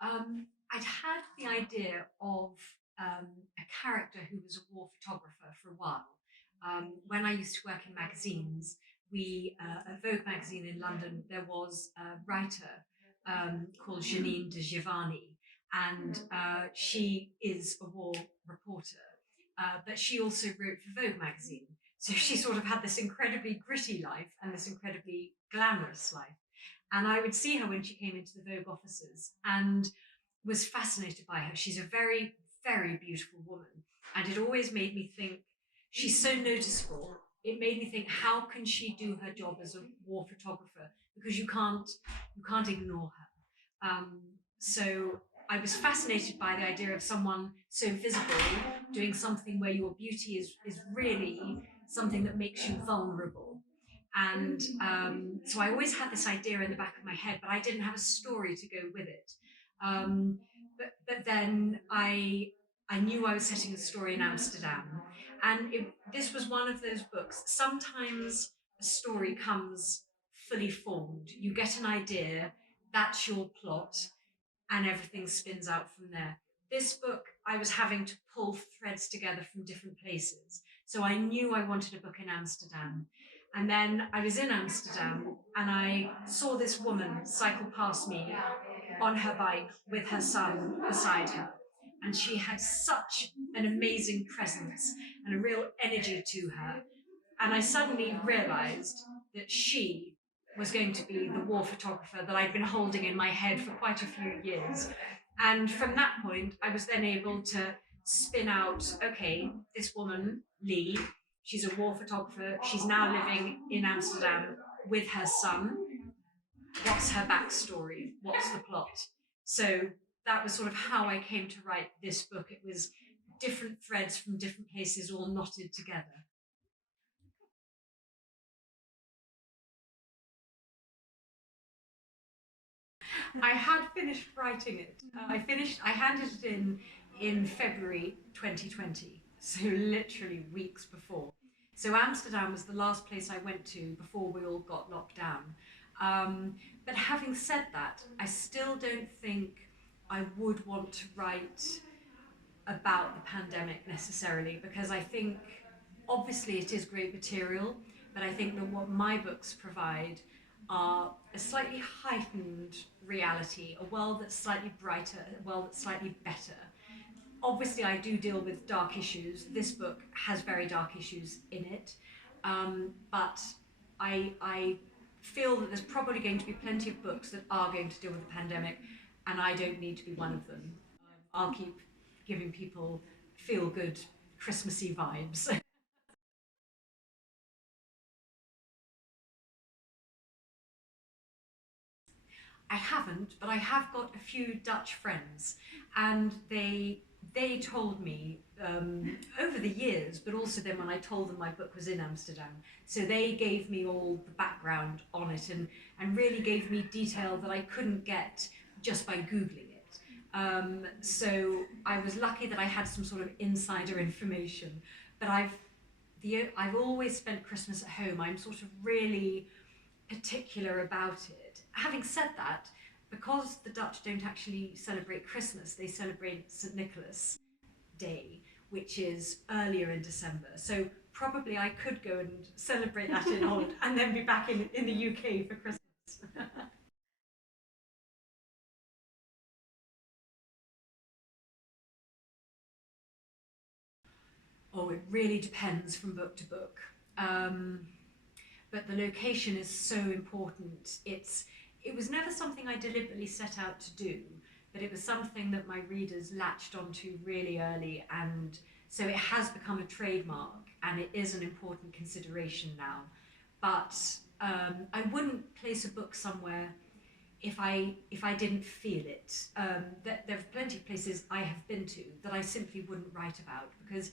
I'd had the idea of a character who was a war photographer for a while. When I used to work in magazines, a Vogue magazine in London, there was a writer called Janine de Giovanni, and she is a war reporter, but she also wrote for Vogue magazine. So she sort of had this incredibly gritty life and this incredibly glamorous life. And I would see her when she came into the Vogue offices and was fascinated by her. She's a very, very beautiful woman. And it always made me think, she's so noticeable. It made me think, how can she do her job as a war photographer? Because you can't ignore her. So I was fascinated by the idea of someone so visible doing something where your beauty is really something that makes you vulnerable. And so I always had this idea in the back of my head, but I didn't have a story to go with it. But then I knew I was setting a story in Amsterdam, and this was one of those books. Sometimes a story comes fully formed. You get an idea, that's your plot, and everything spins out from there. This book, I was having to pull threads together from different places. So I knew I wanted a book in Amsterdam. And then I was in Amsterdam and I saw this woman cycle past me on her bike with her son beside her. And she had such an amazing presence and a real energy to her. And I suddenly realized that she was going to be the war photographer that I'd been holding in my head for quite a few years. And from that point, I was then able to spin out, okay, this woman, Lee, she's a war photographer. She's now living in Amsterdam with her son. What's her backstory? What's the plot? So that was sort of how I came to write this book. It was different threads from different places all knotted together. I had finished writing it. I handed it in February 2020, so literally weeks before. So Amsterdam was the last place I went to before we all got locked down. But having said that, I still don't think I would want to write about the pandemic necessarily, because I think obviously it is great material, but I think that what my books provide are a slightly heightened reality, a world that's slightly brighter, a world that's slightly better. Obviously, I do deal with dark issues. This book has very dark issues in it, but I feel that there's probably going to be plenty of books that are going to deal with the pandemic, and I don't need to be one of them. I'll keep giving people feel good, Christmassy vibes. I haven't, but I have got a few Dutch friends, and they told me over the years, but also then when I told them my book was in Amsterdam, so they gave me all the background on it and really gave me detail that I couldn't get just by googling it. So I was lucky that I had some sort of insider information, but I've always spent Christmas at home. I'm sort of really particular about it. Having said that, because the Dutch don't actually celebrate Christmas, they celebrate St. Nicholas Day, which is earlier in December. So probably I could go and celebrate that in Holland and then be back in the UK for Christmas. Oh, it really depends from book to book. Um, but the location is so important. It was never something I deliberately set out to do, but it was something that my readers latched onto really early, and so it has become a trademark, and it is an important consideration now. But I wouldn't place a book somewhere if I didn't feel it. There are plenty of places I have been to that I simply wouldn't write about because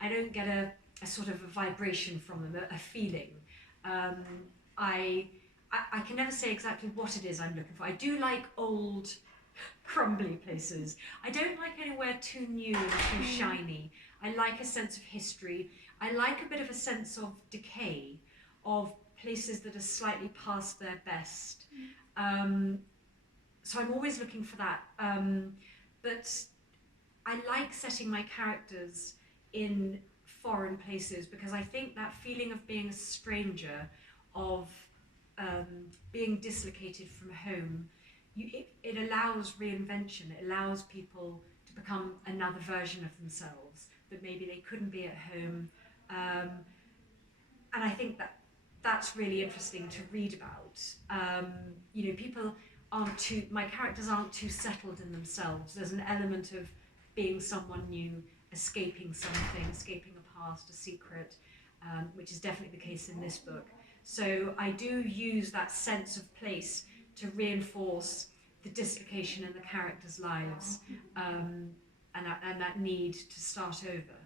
I don't get a sort of a vibration from them, a feeling. Um, I, I can never say exactly what it is I'm looking for. I do like old, crumbly places. I don't like anywhere too new and too shiny. I like a sense of history. I like a bit of a sense of decay, of places that are slightly past their best. Um, so I'm always looking for that. But I like setting my characters in foreign places because I think that feeling of being a stranger, of being dislocated from home, it allows reinvention. It allows people to become another version of themselves that maybe they couldn't be at home. Um, and I think that that's really interesting to read about. People aren't too, my characters aren't too settled in themselves. There's an element of being someone new, escaping something, escaping a past, a secret, which is definitely the case in this book. So I do use that sense of place to reinforce the dislocation in the characters' lives, and that need to start over.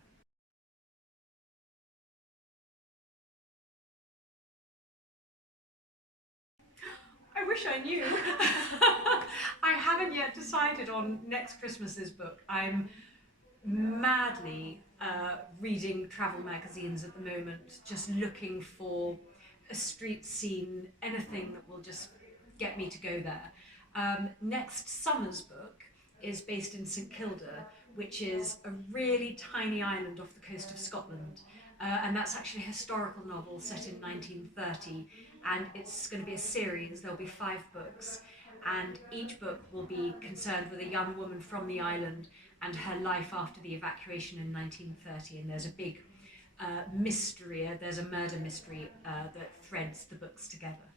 I wish I knew. I haven't yet decided on next Christmas's book. I'm madly reading travel magazines at the moment, just looking for a street scene, anything that will just get me to go there. Next summer's book is based in St Kilda, which is a really tiny island off the coast of Scotland. And that's actually a historical novel set in 1930, and it's going to be a series. There'll be 5 books, and each book will be concerned with a young woman from the island and her life after the evacuation in 1930. And there's a big mystery, there's a murder mystery that threads the books together.